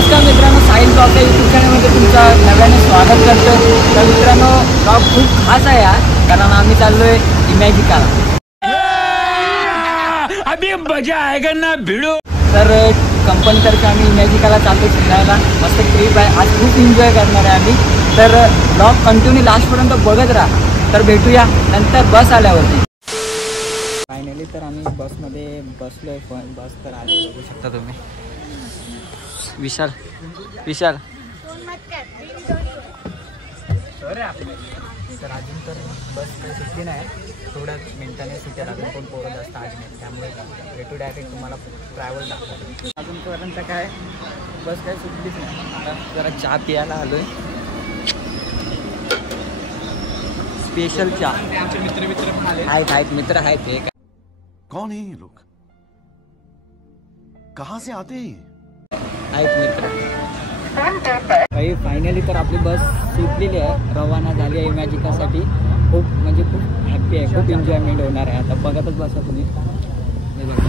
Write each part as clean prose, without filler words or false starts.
नमस्कार मित्रांनो, साहिल ब्लॉग या यूट्यूब चॅनलमध्ये तुमचं नव्याने स्वागत करतो। तर मित्रांनो, ब्लॉग खूप खास आहे यार, कारण आम्ही चाललोय इमॅजिकाला। अभी मजा आएगा ना भिड़ो। तर कंपनीतर्फे आम्ही इमॅजिकाला चाललो फिरायला। मस्त ट्रिप आहे, आज खूप एन्जॉय करणार आहे आम्ही। तर ब्लॉग कंटिन्यू लास्टपर्यंत बघत राहा। तर भेटूया नंतर बस आल्यावरती। फायनली तर आम्ही बसमध्ये बसलोय, पण बस तर आली, बघू शकता तुम्ही। विशाल विशाल तर अजून तर बस काही सुट्टी नाही, थोड्या मिनिटाने सुट्ट्या अजून कोण पोरं जास्त आली नाही, त्यामुळे भेटू डायरेक्ट तुम्हाला ट्रॅव्हल दाखवतो। अजूनपर्यंत काय बस काही सुटलीच नाही। आता जरा चहा पियाला आलोय, स्पेशल चहा। मित्र पण आले आहेत, मित्र आहेत। हे कौन है ये लोग, कहाँ से आते हैं आहेत मित्र। काही फायनली तर आपली बस सुटलेली आहे, रवाना झाली आहे इमॅजिकासाठी। खूप म्हणजे खूप हॅप्पी आहे, खूप एन्जॉयमेंट होणार आहे। आता बघतच बसा तुम्ही, हे बघा।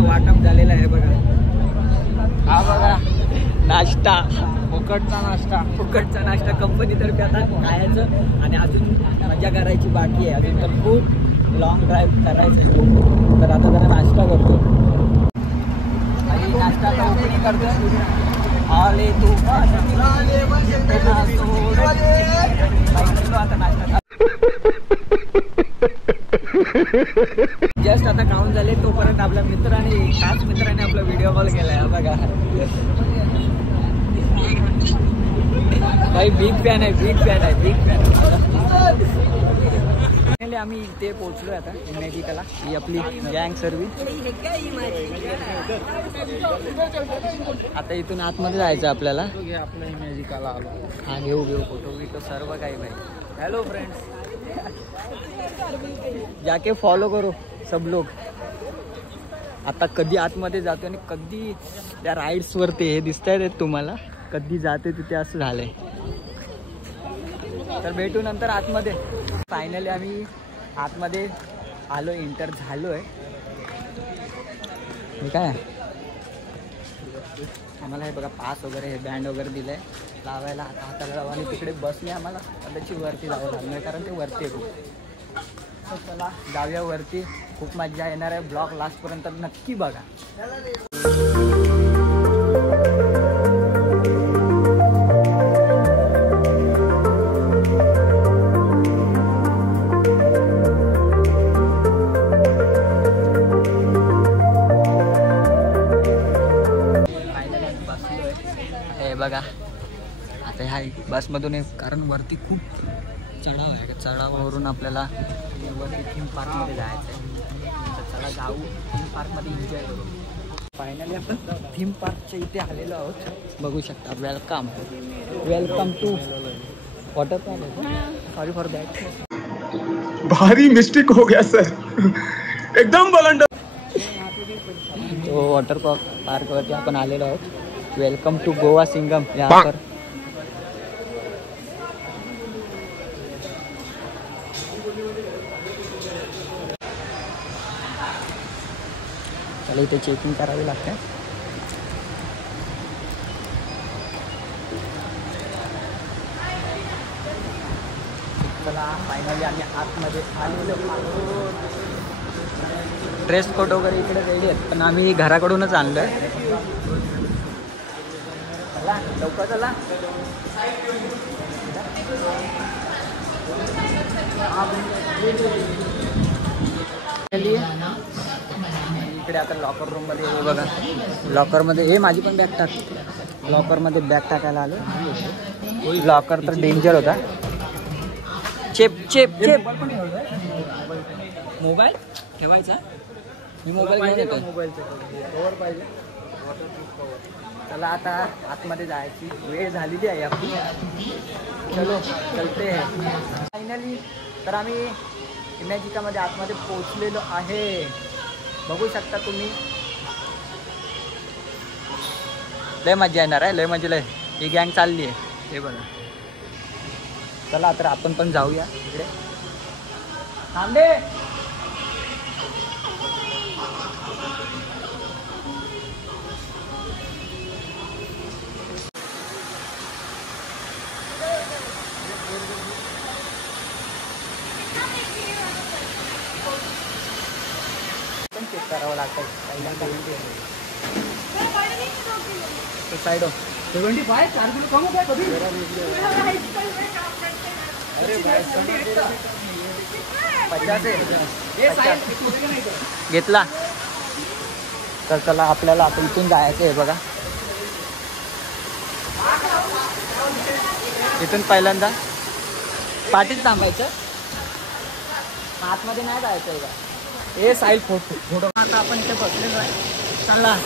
वाटप झालेला आहे बघा, हा बघा नाश्ता, फुकटचा नाश्ता कंपनीतर्फे आता खायचं आणि अजून मजा करायची बाकी आहे। अजून तर खूप लॉंग ड्राईव्ह करायचं, तर आता जरा नाश्ता करतो आणि नाश्ता करतो। आले तू आता नाश्ता जस्ट आता काउंट झाले, तोपर्यंत आपल्या खास मित्राने आपला व्हिडिओ कॉल केलाय बघा। भाई बिग फॅन आहे। आम्ही इथे पोहोचलोय आता इमॅजिकाला। ही आपली गँग सर्विस। आता इथून आतमध्ये जायचं आपल्याला। आपल्या इमॅजिकाला आलो, हा घेऊ फोटो बिटो सर्व काही भाई। हेलो फ्रेंड्स, जाके फॉलो करो सब लोग। आता कधी आतमध्ये जातो आणि कधी त्या राईड्स वरती हे दिसत आहेत तुम्हाला, कधी जाते तिथे असं झालंय। तर भेटू नंतर आतमध्ये। फायनली आम्ही आतमध्ये आलो, एंटर झालोय। हे काय आम्हाला हे बघा पास वगैरे, हे बँड वगैरे दिलंय लावायला, हाताला लावा। आणि तिकडे बसने आम्हाला कदाचित वरती जावं लागणार, कारण ते वरती आहे खूप। तर चला जाऊया वरती, खूप मजा येणार आहे। ब्लॉग लास्टपर्यंत नक्की बघा। हे बघा आता ह्या बसमधून, कारण वरती खूप चढाव आहे, चढावावरून आपल्याला वरती थीम पार्कमध्ये जायचं आहे। तर चला जाऊ, थीम पार्कमध्ये एन्जॉय करू। फायनली आपण थीम पार्कच्या इथे आलेलो आहोत, बघू शकता। Welcome to water park. Sorry for that, भारी मिस्टेक हो गया सर, एकदम बलंडर। तो वॉटर पार्कवरती आपण आलेलो आहोत। Welcome to Goa Singham. यहाँ पर त्याला इथे चेकिंग करावी लागते. चला फायनली आम्ही आतमध्ये आलेलो आहोत. ड्रेस कोड वगैरे इकडे रेडी आहेत, पण आम्ही घराकडूनच आणलं आहे. चला लवकर चला. इकडे आता लॉकर रूममध्ये हे बघा, लॉकरमध्ये हे माझी पण बॅग टाक. लॉकरमध्ये बॅग टाकायला आलो. लॉकर तर डेंजर होता. चेप चेप चेप. मोबाईल ठेवायचा. मी मोबाईल घेऊन येतो. मोबाईलचं कवर पाहिजे. चला आता आतमध्ये जायची वेळ झालेली आहे आपली. चलो चलते फायनली. तर आम्ही इमॅजिकामध्ये आतमध्ये पोहोचलेलो आहे. बघू शकता तुम्ही. लय मजा येणार आहे, लय मजा लय. ही गँग चालली आहे हे बघा. चला तर आपण पण जाऊया इकडे. थांबे. चेक करावं लागतं साइड. 75 4 किलो कम हो गया कभी. अरे 50 घेतला. तर चला आपल्याला आता इथून जायचं आहे बघा. इथून पहिल्यांदा पाठीत थांबायचं, आतमध्ये नाही जायचं आहे का. हे साईल फोटो. आता आपण इथे बसलेलो आहे. चला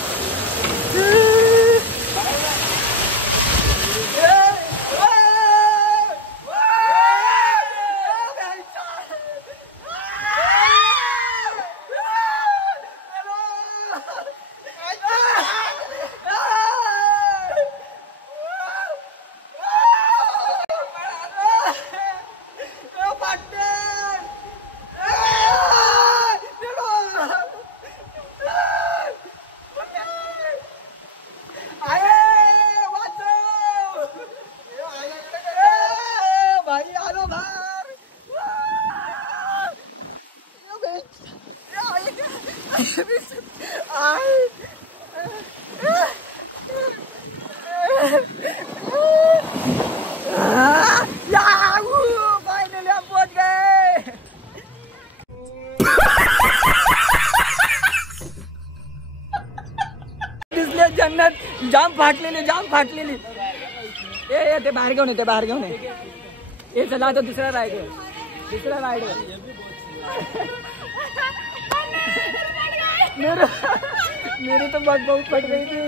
जन्नत. जाम फाटलेली. ए ते बाहेर घेऊन ये, बाहेर घेऊन ये. चला आता दुसरा राईड. मेरे तो बहुत फट गई थी.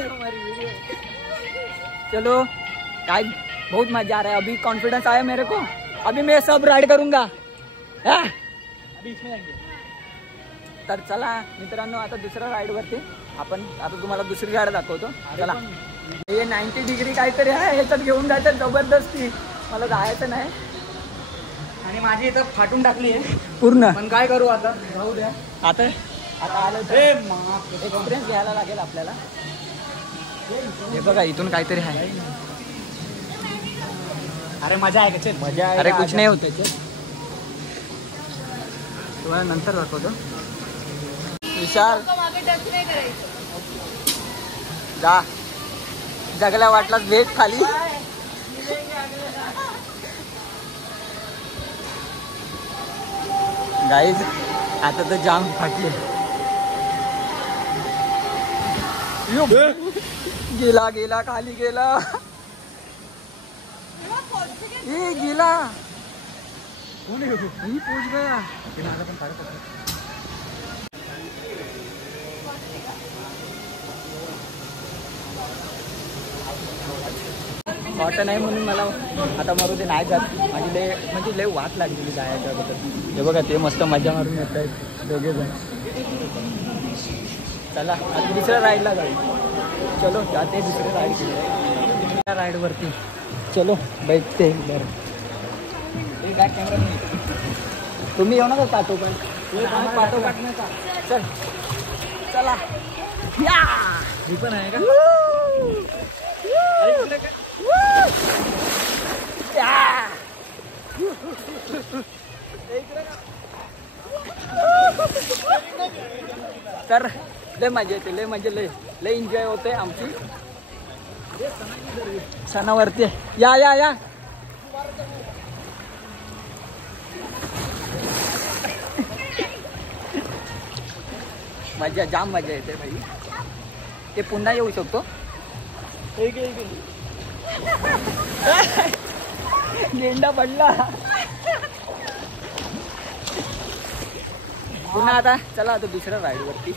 चलो आज बहुत मजा आ रहा है. अभी कॉन्फिडेंस आया मेरे को. अभी मैं सब राइड करूंगा. अभी इसमें जाएंगे. तर चला मित्रांनो आता दुसऱ्या राईडवरती आपण आता तुम्हाला दुसरी राईड दाखवतो. चला. हे 90 डिग्री काहीतरी आहे, ह्याच्यात घेऊन जायचं जबरदस्ती. मला जायचं नाही आणि माझी इथं फाटून टाकली आहे पूर्ण. पण काय करू आता, राहू द्या. आता आलं एक्सपिरियन्स घ्यायला लागेल आपल्याला. हे बघा इथून काहीतरी आहे. अरे मजा आहे का. मजा आहे. अरे कुछ नाही होत त्याच्यात. तुम्हाला नंतर दाखवतो. विशाल जा. जगला वाटला वेट खाली. गाईज आता तर जाम फाटले. गेला खाली गेला. ये गेला. पोच गया. कॉटन आहे म्हणून मला आता मारू ते नाही जात. माझी लय वाट लागलेली जायच्या अगोदर. हे बघा ते मस्त मजा मारून येत आहेत दोघे जण. चला आता दुसऱ्या राईडला जाऊ. चलो जाते दुसऱ्या राईड. राईडवरती चलो बैठते. बरं बॅक कॅमेरा नाही. तुम्ही येऊ नका पाठोपाठ. चल चला. या मी पण आहे का? या. तर लय मजा येते, लय म्हणजे लय एन्जॉय होते आमची सणावरती. या या या मजा, जाम मजा येते भाई. ते पुन्हा येऊ शकतो. गेंडा पडला पुन्हा. आता चला आता दुसऱ्या राईड वरती.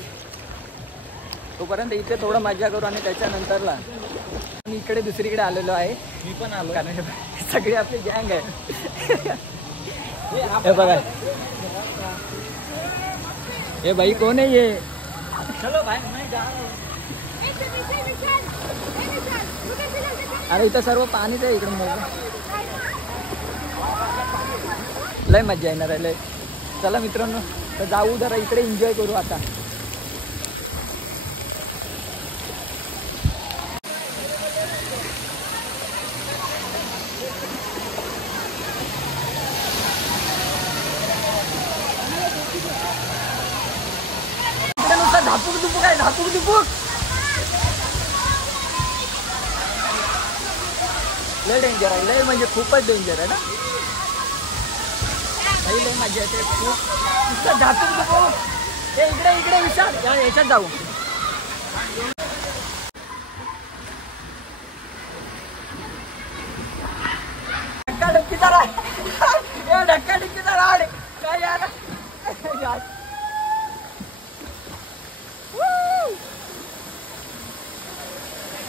तोपर्यंत इथे थोडं मजा करू आणि त्याच्यानंतरला मी इकडे दुसरीकडे आलेलो आहे. मी पण आलो. कारण सगळी आपली गँग आहे. हे बघा, हे भाई कोण आहे ये? चलो भाई मैं जा रहा हूँ. अरे इथं सर्व पाणीच आहे इकडे. मोग लय मजा येणार आहे लय. चला मित्रांनो तर जाऊ जरा इकडे एन्जॉय करू आता. नुसतं धापूक धुपूक आहे, धापूक धुपूक. लय डेंजर आहे, लय म्हणजे खूपच डेंजर आहे ना. काही लय मजा येते खूप. नुसतं धापूक धुपूक. हे इकडे इकडे विचार याच्यात जाऊ. धक्काधक्कीचा राड. हे धक्काधक्कीचा राड काय यार.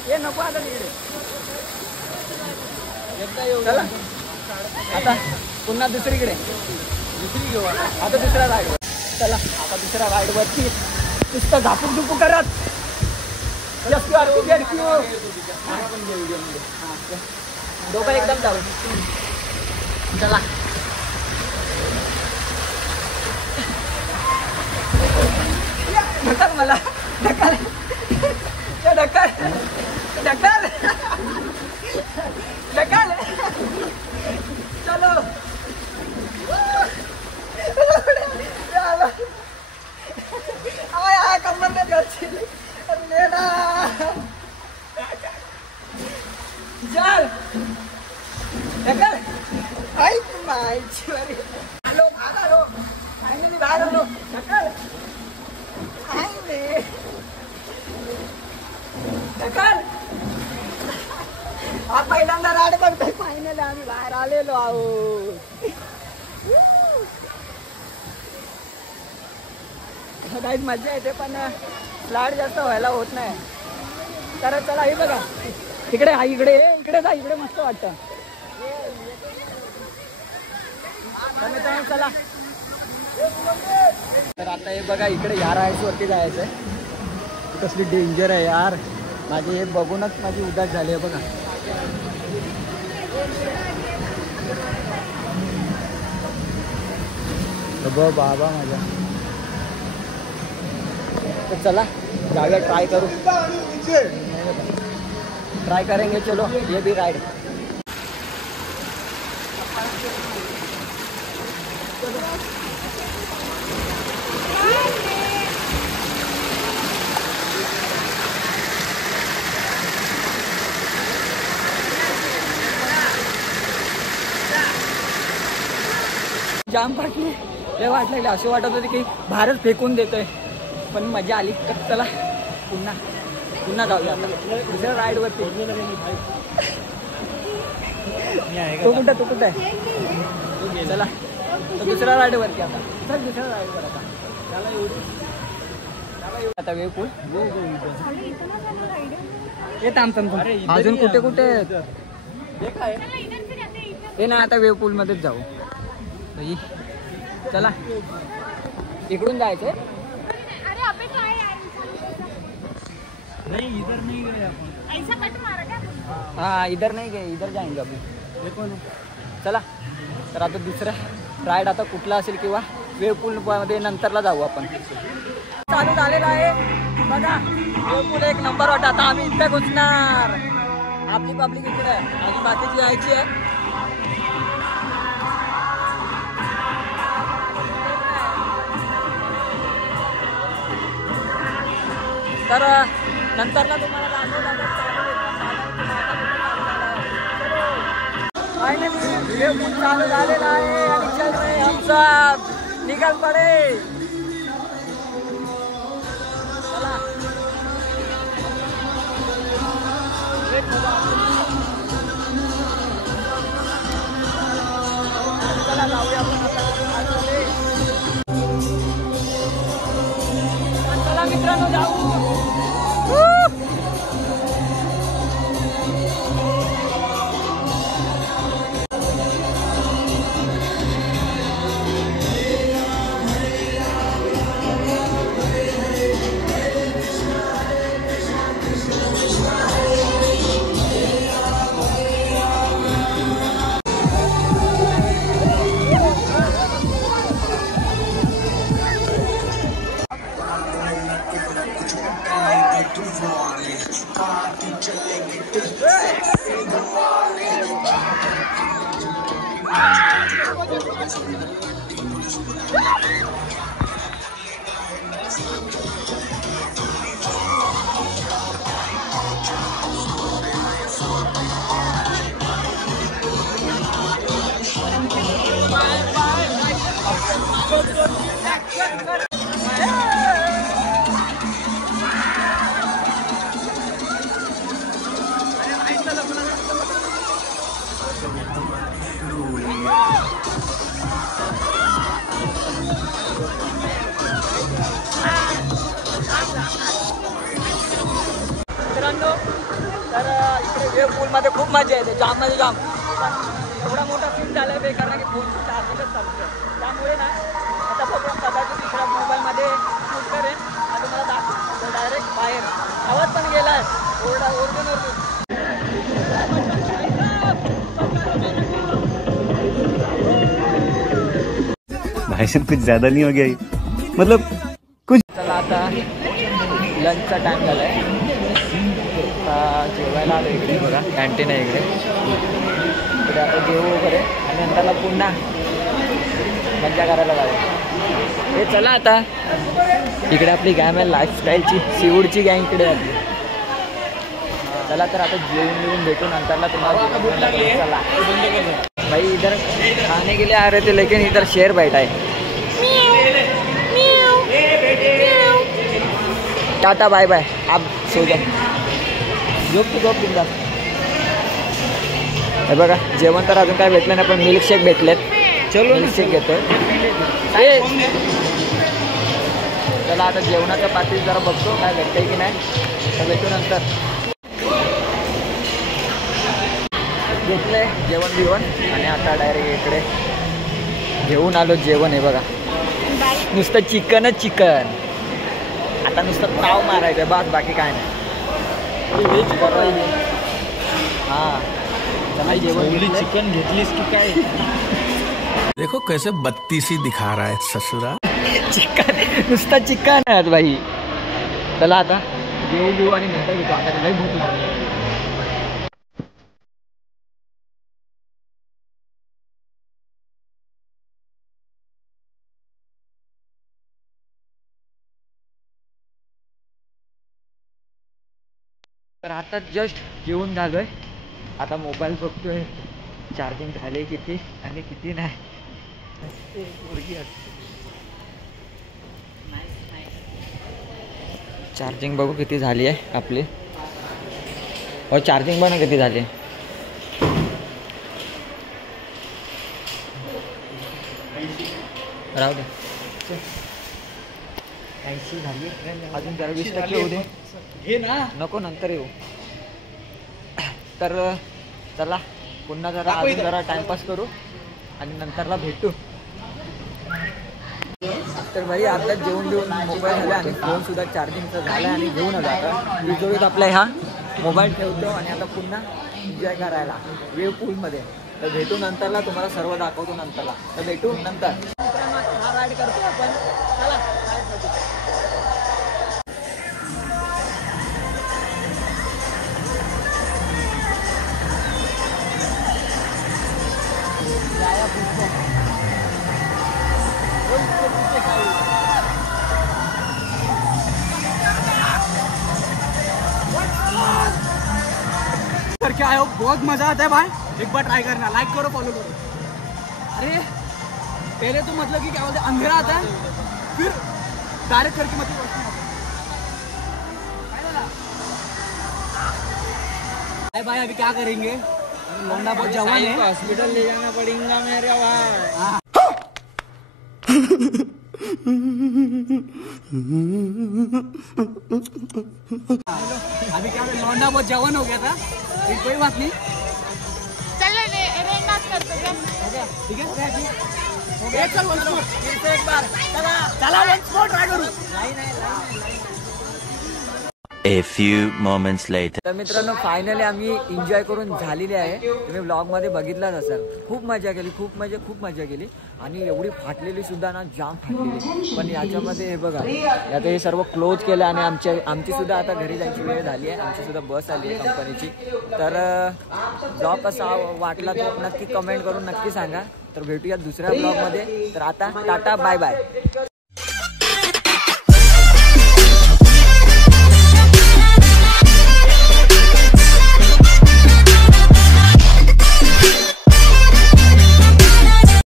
हे नको आता तिकडे. चला आता पुन्हा दुसरीकडे. आता दुसऱ्या राईडवर. चला आता दुसऱ्या राईडवरती नुसतं झापूक झुपूक करत. दोघं एकदम जाऊ. चला ढकल मला, ढकल ढकल ढकल ढकल. चलो आया कमर में गलती लेना. चल ढकल. आई मायची वाली. आलो भाग आलो. फायनली बाहेर आलो. ढकल. ढकल. हा पहिल्यांदा राड बघतोय. फायनली आम्ही बाहेर आलेलो आहोत. काहीच मजा येते पण स्लाइड जास्त व्हायला होत नाही. तर चला हे बघा इकडे हा इकडे इकडे जा. इकडे मस्त वाटतं. चला तर आता हे बघा इकडे या राईड्स वरती जायचंय. कसली डेंजर आहे यार. माझे हे बघूनच माझी उदास झाली आहे बघा. बाबा माझा. तो चला जाऊया ट्राई करू. ट्राई करेंगे चलो ये भी राइड. जाम फाटली. लय वाटलेलं असं वाटत होते की भारत फेकून देतोय पण मजा आली. चला पुन्हा पुन्हा जाऊया आता दुसऱ्या राईड वरती. तो कुठं आहे. चला तो दुसऱ्या राईड वरती आता. चल दुसऱ्या राईड वर आता. आता वेव पूल हे थांब. अजून कुठे कुठे हे ना. आता वेव पूल मध्येच जाऊ. चला इकडून जायचंय. नहीं इधर नहीं गए अपन. ऐसा कट मारा क्या? हाँ इधर नहीं गए, इधर जाएंगे अभी. देखो ना. चला तर आता दुसरा राईड आता कुठला असेल किंवा वेव पूल मध्ये नंतरला जाऊ आपण. चालू झालेला आहे बघा. वेवपूल एक नंबर वाटत. आता आम्ही इथे घुसणार. आपली पब्लिक इकडे आहे, अजून बाकीची यायची आहे. तर नंतरला तुम्हाला वेवपूल चालू झालेला आहे आणि चल रहे हम सब निकल पडे. चला चला जाऊया आपण आता. चला मित्रांनो जाऊ. मित्रांनो तर इकडे वेवपूलमध्ये खूप मजा येते. जाम म्हणजे जाम. एवढा मोठा सीन झाला आहे कारण की फोनची चार्जिंगच चालतं. त्यामुळे ना आता बघून कदाचित दुसऱ्या मोबाईलमध्ये शूट करेन आणि तुम्हाला दाखवतो डायरेक्ट बाहेर. आवाज पण गेला आहे ओरडून. भाई साहब कुछ ज्यादा नहीं हो गया मतलब कुछ. चला आता लंचचा टाइम झाला आहे. आता जेवायला आलो इकडे बघा. कॅन्टीन आहे इकडे. इकडे आता जेवू वगैरे आणि नंतरला पुन्हा मजा करायला जाऊ. हे चला आता इकडे आपली गॅम आहे लाईफस्टाईलची. सीवूडची गँग इकडे आहे. चला तर आता जेवून भेटू नंतरला तुम्हाला. चला भाई इधर खाने के लिए आ रहे थे लेकिन इधर शेर बैठा है. Tata bye bye. आप सो जा. झोप बिंदा. हे बघा जेवण तर अजून काय भेटलं नाही पण मिल्कशेक भेटलेत. चलो मिल्कशेक घेतोय. चला आता जेवणाच्या पाठी जरा बघतो काय भेटतंय की नाही. तर भेटू नंतर. घेतलंय जेवण बिवण आणि आता डायरेक्ट इकडे घेऊन आलो जेवण. हे बघा नुसतं चिकनच चिकन. आता नुसतं ताव मारायचं बस बाकी काय नाही. हां चला जेवण. चिकन घेतलीस की काय. देखो कैसे बत्तीसी दिखा रहा है ससुरा. चिकन नुसतं चिकन आहे बाई. चला आता जेवू आणि नंतर घेतो. आता लई भूक लागली. तर आता जस्ट जेवून झालोय. आता मोबाईल बघतोय चार्जिंग झाले किती आणि किती नाही. चार्जिंग बघू किती झाली आहे आपली. हो चार्जिंग बघ ना किती झाली. राहू दे 80 झाली. अजून जरा 20% होऊ दे. घे ना. नको नंतर येऊ. तर चला पुन्हा जरा टाइमपास करू आणि नंतरला भेटू. तर भाई आता जेवून मोबाईल झाला आणि फोन सुद्धा चार्जिंगचा झाला आणि घेऊन आलो. आता विजोरीत आपला हा मोबाईल ठेवतो आणि आता पुन्हा एन्जॉय करायला वेव पूलमध्ये. तर भेटू नंतरला. तुम्हाला सर्व दाखवतो नंतरला. तर भेटू नंतर. हा राईड करतो आपण. चला देखिए आए हो, बहुत मजा आता है भाई, एक बार ट्राई करना, लाइक करो फॉलो करो। अरे पहले तो मतलब कि क्या बोलते हैं अंधेरा आता है, फिर डायरेक्ट करके मतलब रोशनी आता है। भाई अभी क्या करेंगे, लौंडा बहुत जवान है, हॉस्पिटल ले जाना पड़ेगा मेरे भाई। अभी क्या लौंडा बहुत जवान हो गया था, कोई बात नहीं, चलो रेनाज करते हैं। ठीक है चल once more, फिर से एक बार चला once more ट्राय करू। A few moments later. तर मित्रांनो फायनली आम्ही एन्जॉय करून झालेले आहे, तुम्ही ब्लॉगमध्ये बघितलाच असाल, खूप मजा केली, खूप मजा केली आणि एवढी फाटलेली सुद्धा ना, जाम फाटलेली, पण याच्यामध्ये हे बघा आता हे सर्व क्लोज केलं आणि आमची सुद्धा आता घरी जायची वेळ झाली आहे, आमची सुद्धा बस आली आहे कंपनीची। तर ब्लॉग कसा वाटला तो नक्की कमेंट करून नक्की सांगा, तर भेटूया दुसऱ्या ब्लॉगमध्ये, तर आता टाटा बाय बाय।